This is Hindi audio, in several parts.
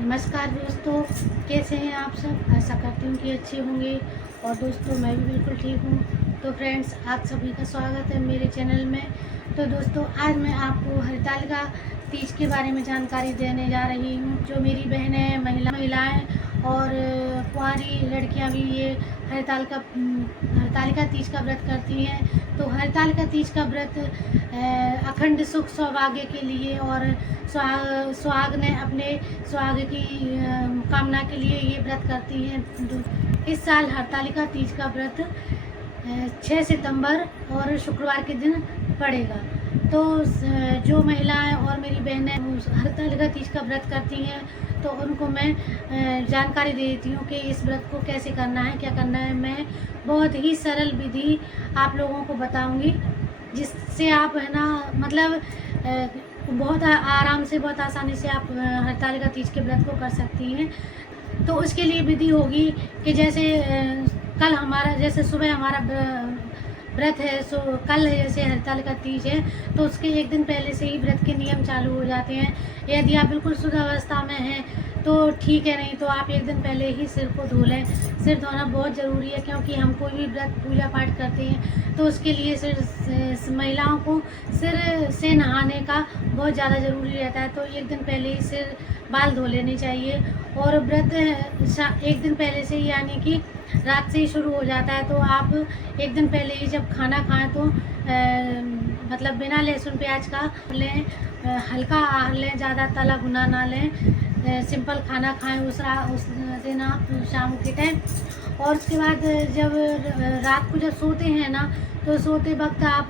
नमस्कार दोस्तों, कैसे हैं आप सब। आशा करती हूँ कि अच्छे होंगे। और दोस्तों मैं भी बिल्कुल ठीक हूँ। तो फ्रेंड्स, आप सभी का स्वागत है मेरे चैनल में। तो दोस्तों, आज मैं आपको हरतालिका तीज के बारे में जानकारी देने जा रही हूँ। जो मेरी बहनें महिलाएं और कुंवारी लड़कियाँ भी ये हरतालिका तीज का व्रत करती हैं। तो हरतालिका तीज का व्रत अखंड सुख सौभाग्य के लिए और सुहाग ने अपने सुहाग की कामना के लिए ये व्रत करती हैं। इस साल हरतालिका तीज का व्रत 6 सितंबर और शुक्रवार के दिन पड़ेगा। तो जो महिलाएं और मेरी बहनें हरतालिका तीज का व्रत करती हैं, तो उनको मैं जानकारी दे देती हूँ कि इस व्रत को कैसे करना है, क्या करना है। मैं बहुत ही सरल विधि आप लोगों को बताऊंगी, जिससे आप है ना मतलब बहुत आराम से, बहुत आसानी से आप हरतालिका तीज के व्रत को कर सकती हैं। तो उसके लिए विधि होगी कि जैसे कल हमारा, जैसे सुबह हमारा व्रत है, सो कल है जैसे हरतालिका तीज है, तो उसके एक दिन पहले से ही व्रत के नियम चालू हो जाते हैं। यदि आप बिल्कुल शुद्ध अवस्था में हैं तो ठीक है, नहीं तो आप एक दिन पहले ही सिर को धो लें। सिर धोना बहुत ज़रूरी है, क्योंकि हम कोई भी व्रत पूजा पाठ करते हैं तो उसके लिए महिलाओं को सिर से नहाने का बहुत ज़्यादा ज़रूरी रहता है। तो एक दिन पहले ही सिर बाल धो लेने चाहिए। और व्रत एक दिन पहले से ही, यानी कि रात से ही शुरू हो जाता है। तो आप एक दिन पहले ही जब खाना खाएं तो मतलब बिना लहसुन प्याज का लें, हल्का आहार लें, ज़्यादा तला भुना ना लें, सिंपल खाना खाएं उस दिन आप शाम के टाइम। और उसके बाद जब रात को जब सोते हैं ना, तो सोते वक्त आप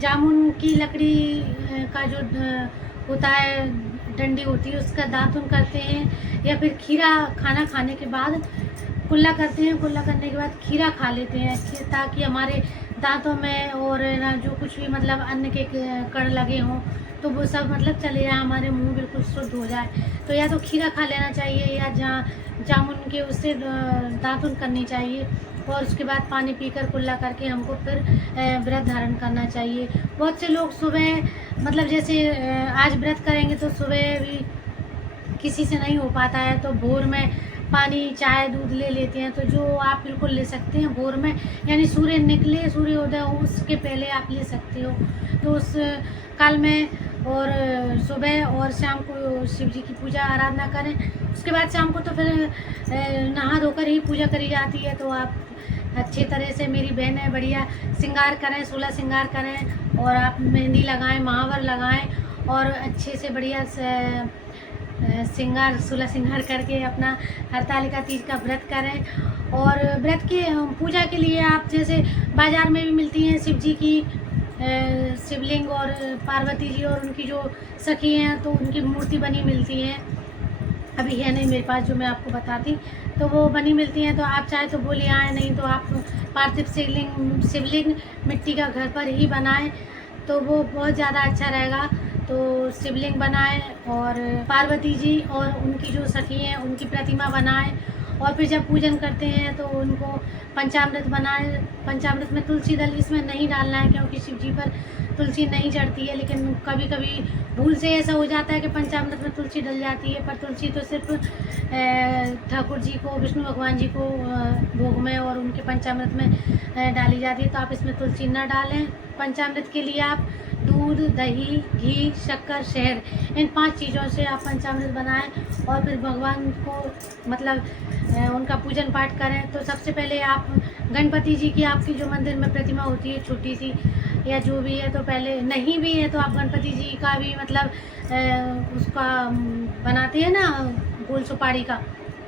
जामुन की लकड़ी का जो होता है, डंडी होती है, उसका दातुन करते हैं। या फिर खीरा खाना खाने के बाद कुल्ला करते हैं। कुल्ला करने के बाद खीरा खा लेते हैं, ताकि हमारे दांतों में और ना जो कुछ भी मतलब अन्न के कण लगे हों तो वो सब मतलब चले जाए, हमारे मुंह बिल्कुल शुद्ध हो जाए। तो या तो खीरा खा लेना चाहिए, या जामुन के उससे दातुन करनी चाहिए। और उसके बाद पानी पीकर कुल्ला करके हमको फिर व्रत धारण करना चाहिए। बहुत से लोग सुबह मतलब जैसे आज व्रत करेंगे तो सुबह भी किसी से नहीं हो पाता है, तो भोर में पानी, चाय, दूध ले लेते हैं। तो जो आप बिल्कुल ले सकते हैं भोर में, यानी सूर्य निकले, सूर्योदय हो उसके पहले आप ले सकते हो। तो उस काल में और सुबह और शाम को शिव जी की पूजा आराधना करें। उसके बाद शाम को तो फिर नहा धोकर ही पूजा करी जाती है। तो आप अच्छे तरह से, मेरी बहनें बढ़िया श्रृंगार करें, 16 श्रृंगार करें, और आप मेहंदी लगाएं, महावर लगाएं, और अच्छे से बढ़िया श्रृंगार 16 श्रृंगार करके अपना हरतालिका तीज का व्रत करें। और व्रत की पूजा के लिए आप जैसे बाज़ार में भी मिलती हैं शिव जी की शिवलिंग, और पार्वती जी और उनकी जो सखी हैं, तो उनकी मूर्ति बनी मिलती है। अभी है नहीं मेरे पास जो मैं आपको बताती, तो वो बनी मिलती हैं। तो आप चाहे तो वो ले आएँ, नहीं तो आप पार्थिव शिवलिंग मिट्टी का घर पर ही बनाएं, तो वो बहुत ज़्यादा अच्छा रहेगा। तो शिवलिंग बनाएं और पार्वती जी और उनकी जो सखी हैं उनकी प्रतिमा बनाएं। और फिर जब पूजन करते हैं तो उनको पंचामृत बनाएं। पंचामृत में तुलसी दल इसमें नहीं डालना है, क्योंकि शिव जी पर तुलसी नहीं चढ़ती है। लेकिन कभी कभी भूल से ऐसा हो जाता है कि पंचामृत में तुलसी डल जाती है, पर तुलसी तो सिर्फ ठाकुर जी को, विष्णु भगवान जी को भोग में और उनके पंचामृत में डाली जाती है। तो आप इसमें तुलसी न डालें। पंचामृत के लिए आप दूध, दही, घी, शक्कर, शहद, इन 5 चीज़ों से आप पंचामृत बनाएं और फिर भगवान को मतलब उनका पूजन पाठ करें। तो सबसे पहले आप गणपति जी की, आपकी जो मंदिर में प्रतिमा होती है छोटी सी या जो भी है, तो पहले नहीं भी है तो आप गणपति जी का भी मतलब उसका बनाते हैं ना गोल सुपारी का,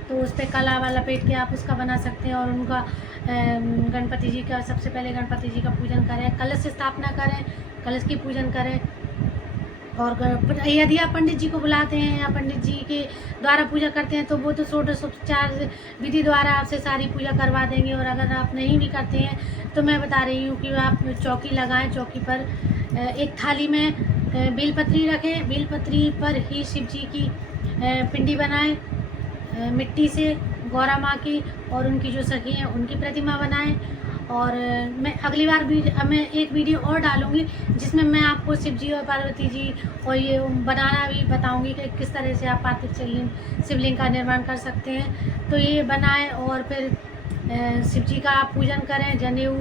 तो उस पर कला वाला लपेट के आप उसका बना सकते हैं। और उनका गणपति जी का, सबसे पहले गणपति जी का पूजन करें, कलश स्थापना करें, कलश की पूजन करें। और यदि आप पंडित जी को बुलाते हैं या पंडित जी के द्वारा पूजा करते हैं, तो वो तो षोडशोपचार विधि द्वारा आपसे सारी पूजा करवा देंगे। और अगर आप नहीं भी करते हैं तो मैं बता रही हूँ कि आप चौकी लगाएं, चौकी पर एक थाली में बेलपत्री रखें, बेलपत्री पर ही शिव जी की पिंडी बनाएं मिट्टी से, गौरा माँ की और उनकी जो सखी हैं उनकी प्रतिमा बनाएं। और मैं अगली बार भी मैं एक वीडियो और डालूँगी जिसमें मैं आपको शिव जी और पार्वती जी और ये बनाना भी बताऊँगी कि किस तरह से आप पार्थिव शिवलिंग का निर्माण कर सकते हैं। तो ये बनाएं और फिर शिव जी का आप पूजन करें, जनेऊ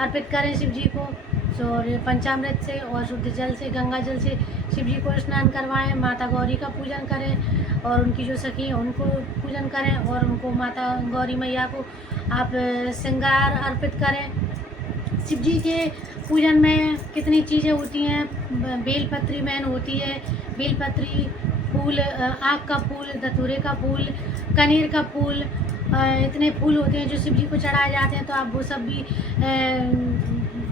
अर्पित करें शिव जी को और पंचामृत से और शुद्ध जल से, गंगा जल से शिव जी को स्नान करवाएं। माता गौरी का पूजन करें और उनकी जो सखी हैं उनको पूजन करें और उनको माता गौरी मैया को आप श्रृंगार अर्पित करें। शिव जी के पूजन में कितनी चीज़ें होती हैं, बेलपत्री मेन होती है, बेलपत्री, फूल, आँख का फूल, धतूरे का फूल, कनेर का फूल, इतने फूल होते हैं जो शिव जी को चढ़ाए जाते हैं। तो आप वो सब भी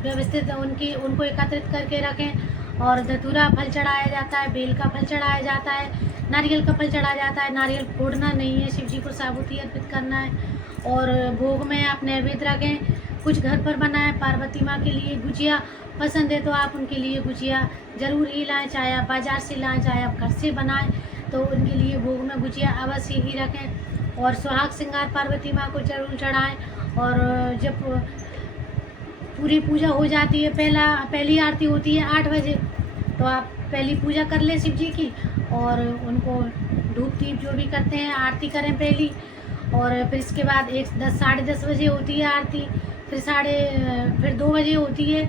व्यवस्थित उनको एकत्रित करके रखें। और धतूरा फल चढ़ाया जाता है, बेल का फल चढ़ाया जाता है, नारियल का फल चढ़ाया जाता है। नारियल फोड़ना नहीं है, शिव जी को साबुत ही अर्पित करना है। और भोग में आप नैवेद्य रखें, कुछ घर पर बनाएं। पार्वती माँ के लिए गुजिया पसंद है तो आप उनके लिए गुजिया ज़रूर ही लाएँ, चाहे आप बाज़ार से लाएँ चाहे आप घर से बनाएं, तो उनके लिए भोग में गुजिया अवश्य ही रखें। और सुहाग श्रृंगार पार्वती माँ को जरूर चढ़ाएं। और जब पूरी पूजा हो जाती है, पहली आरती होती है 8 बजे, तो आप पहली पूजा कर लें शिव जी की और उनको धूप दीप जो भी करते हैं आरती करें पहली। और फिर इसके बाद 10 साढ़े 10 बजे होती है आरती, फिर 2 बजे होती है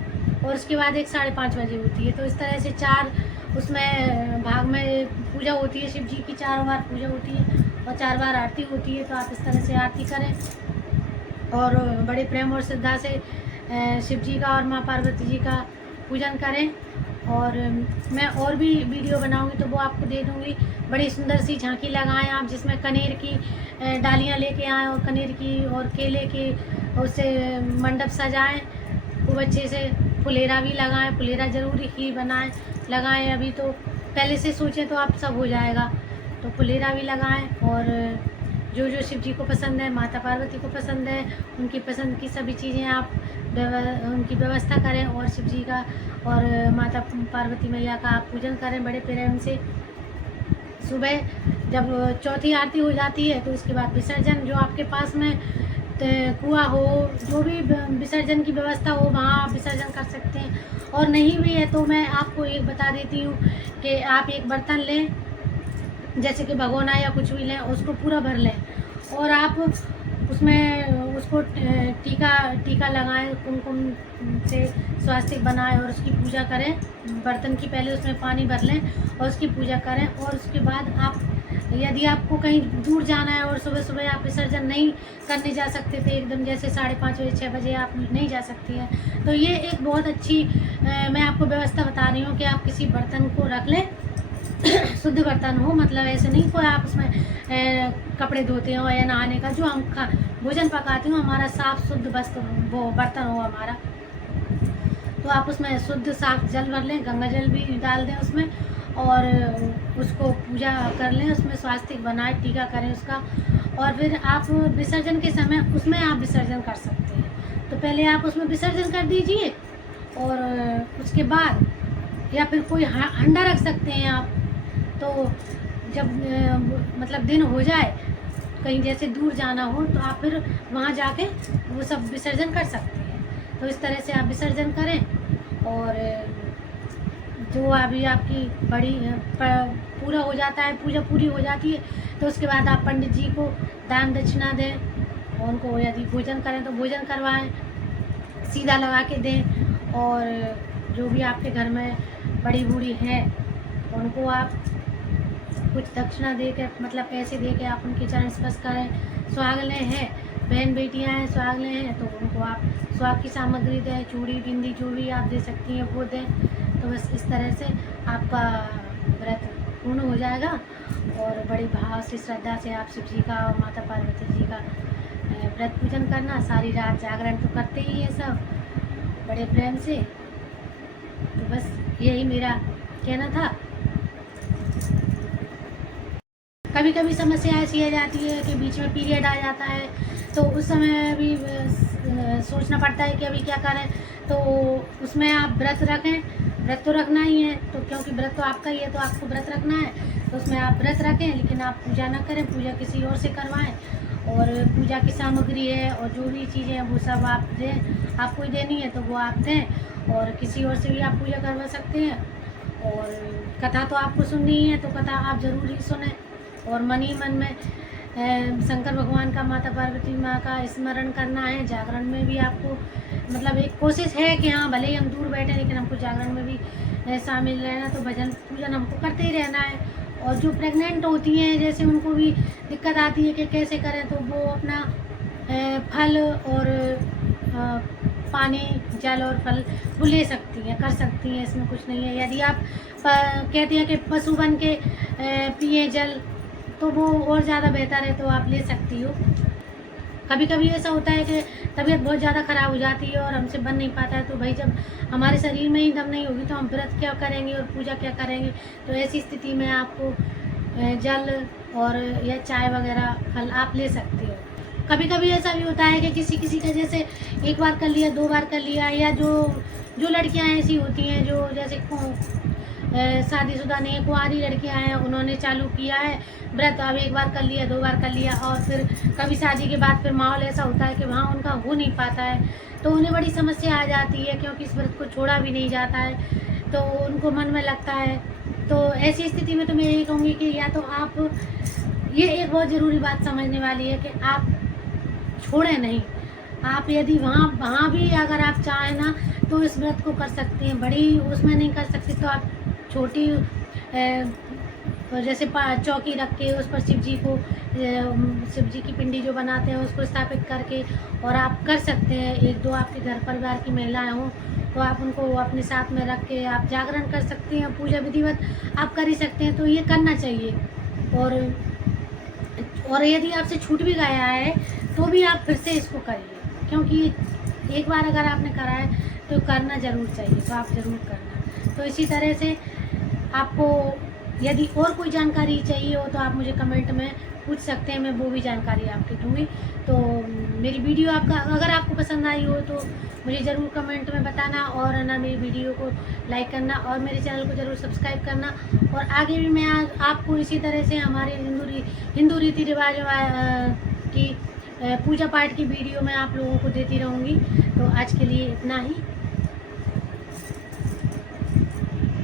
और उसके बाद 1 साढ़े 5 बजे होती है। तो इस तरह से 4 उसमें भाग में पूजा होती है शिव जी की, 4 बार पूजा होती है और 4 बार आरती होती है। तो आप इस तरह से आरती करें और बड़े प्रेम और श्रद्धा से शिव जी का और माँ पार्वती जी का पूजन करें। और मैं और भी वीडियो बनाऊंगी तो वो आपको दे दूंगी। बड़ी सुंदर सी झांकी लगाएं आप, जिसमें कनेर की डालियां लेके आएँ और कनेर की और केले की उससे मंडप सजाएं खूब अच्छे से। फुलेरा भी लगाएं, फुलेरा ज़रूर ही लगाएं। अभी तो पहले से सोचें तो आप सब हो जाएगा, तो फुलेरा भी लगाएं। और जो जो शिव जी को पसंद है, माता पार्वती को पसंद है, उनकी पसंद की सभी चीज़ें आप उनकी व्यवस्था करें और शिव जी का और माता पार्वती मैया का आप पूजन करें बड़े प्रेम से। सुबह जब चौथी आरती हो जाती है तो उसके बाद विसर्जन, जो आपके पास में कुआं हो, जो भी विसर्जन की व्यवस्था हो वहाँ आप विसर्जन कर सकते हैं। और नहीं भी है तो मैं आपको एक बता देती हूँ कि आप एक बर्तन लें, जैसे कि भगोना या कुछ भी लें, उसको पूरा भर लें और आप उसमें उसको टीका लगाएं, कुमकुम से स्वास्तिक बनाएं और उसकी पूजा करें। बर्तन की पहले उसमें पानी भर लें और उसकी पूजा करें। और उसके बाद आप, यदि आपको कहीं दूर जाना है और सुबह सुबह आप विसर्जन नहीं करने जा सकते थे एकदम, जैसे 5:30 बजे 6 बजे आप नहीं जा सकती हैं, तो ये एक बहुत अच्छी मैं आपको व्यवस्था बता रही हूँ कि आप किसी बर्तन को रख लें, शुद्ध बर्तन हो, मतलब ऐसे नहीं कोई आप उसमें कपड़े धोते हो या नहाने का, जो हम भोजन पकाते हो हमारा साफ शुद्ध वस्त्र वो बर्तन हो हमारा, तो आप उसमें शुद्ध साफ जल भर लें, गंगा जल भी डाल दें उसमें और उसको पूजा कर लें, उसमें स्वास्तिक बनाए, टीका करें उसका। और फिर आप विसर्जन के समय उसमें आप विसर्जन कर सकते हैं। तो पहले आप उसमें विसर्जन कर दीजिए और उसके बाद या फिर कोई हंडा रख सकते हैं आप। तो जब मतलब दिन हो जाए, कहीं जैसे दूर जाना हो, तो आप फिर वहाँ जाके वो सब विसर्जन कर सकते हैं। तो इस तरह से आप विसर्जन करें और जो अभी आपकी बड़ी पूरा हो जाता है, पूजा पूरी हो जाती है, तो उसके बाद आप पंडित जी को दान दक्षिणा दें और उनको यदि भोजन करें तो भोजन करवाएं, सीधा लगा के दें। और जो भी आपके घर में बड़ी बूढ़ी हैं उनको आप कुछ दक्षिणा दे के, मतलब पैसे दे के आप उनके चरण स्पर्श करें। सुहागने हैं, बहन बेटियां हैं, सुहागने हैं, तो उनको आप सुहाग की सामग्री दें, चूड़ी बिंदी जो भी आप दे सकती हैं वो दें। तो बस इस तरह से आपका व्रत पूर्ण हो जाएगा। और बड़ी भाव से श्रद्धा से आप शिव जी का और माता पार्वती जी का व्रत पूजन करना। सारी रात जागरण तो करते ही है सब बड़े प्रेम से। तो बस यही मेरा कहना था। कभी कभी समस्या ऐसी आ जाती है कि बीच में पीरियड आ जाता है, तो उस समय भी सोचना पड़ता है कि अभी क्या करें। तो उसमें आप व्रत रखें, व्रत तो रखना ही है, तो क्योंकि व्रत तो आपका ही है तो आपको व्रत रखना है, तो उसमें आप व्रत रखें, लेकिन आप पूजा ना करें, पूजा किसी और से करवाएं। और पूजा की सामग्री है और जो भी चीज़ें हैं वो सब आप दें, आपको ही देनी है तो वो आप दें, और किसी और से भी आप पूजा करवा सकते हैं। और कथा तो आपको सुननी ही है तो कथा आप ज़रूर ही सुने, और मन ही मन में शंकर भगवान का, माता पार्वती माँ का स्मरण करना है। जागरण में भी आपको मतलब एक कोशिश है कि हाँ भले ही हम दूर बैठे लेकिन हमको जागरण में भी शामिल रहना, तो भजन पूजन हमको करते ही रहना है। और जो प्रेग्नेंट होती हैं जैसे उनको भी दिक्कत आती है कि कैसे करें, तो वो अपना फल और पानी, जल और फल वो ले सकती हैं, कर सकती हैं, इसमें कुछ नहीं है। यदि आप कहते हैं कि पशु बन के पिए जल, तो वो और ज़्यादा बेहतर है, तो आप ले सकती हो। कभी कभी ऐसा होता है कि तबीयत बहुत ज़्यादा ख़राब हो जाती है और हमसे बन नहीं पाता है, तो भाई जब हमारे शरीर में ही दम नहीं होगी तो हम व्रत क्या करेंगे और पूजा क्या करेंगे। तो ऐसी स्थिति में आपको जल और या चाय वगैरह फल आप ले सकते हो। कभी कभी ऐसा भी होता है कि किसी किसी का जैसे एक बार कर लिया, 2 बार कर लिया, या जो जो लड़कियां ऐसी होती हैं जो जैसे शादीशुदा नहीं है, कुंवारी लड़कियां हैं, उन्होंने चालू किया है व्रत, अब 1 बार कर लिया, 2 बार कर लिया, और फिर कभी शादी के बाद फिर माहौल ऐसा होता है कि वहाँ उनका हो नहीं पाता है, तो उन्हें बड़ी समस्या आ जाती है, क्योंकि इस व्रत को छोड़ा भी नहीं जाता है, तो उनको मन में लगता है। तो ऐसी स्थिति में तो मैं यही कहूँगी कि या तो आप, ये एक बहुत ज़रूरी बात समझने वाली है कि आप छोड़ें नहीं। आप यदि वहाँ भी अगर आप चाहें ना तो इस व्रत को कर सकते हैं, बड़ी उसमें नहीं कर सकते तो आप छोटी जैसे चौकी रख के उस पर शिव जी की पिंडी जो बनाते हैं उसको स्थापित करके और आप कर सकते हैं। 1-2 आपके घर परिवार की महिलाएं हों तो आप उनको अपने साथ में रख के आप जागरण कर सकते हैं, पूजा विधिवत आप कर ही सकते हैं, तो ये करना चाहिए। और यदि आपसे छूट भी गया है तो भी आप फिर से इसको करिए, क्योंकि एक बार अगर आपने करा है तो करना ज़रूर चाहिए, तो आप ज़रूर करना। तो इसी तरह से आपको यदि और कोई जानकारी चाहिए हो तो आप मुझे कमेंट में पूछ सकते हैं, मैं वो भी जानकारी आपको दूँगी। तो मेरी वीडियो अगर आपको पसंद आई हो तो मुझे ज़रूर कमेंट में बताना, और ना मेरी वीडियो को लाइक करना और मेरे चैनल को ज़रूर सब्सक्राइब करना। और आगे भी मैं आपको इसी तरह से हमारे हिंदू रीति रिवाज की पूजा पाठ की वीडियो मैं आप लोगों को देती रहूँगी। तो आज के लिए इतना ही।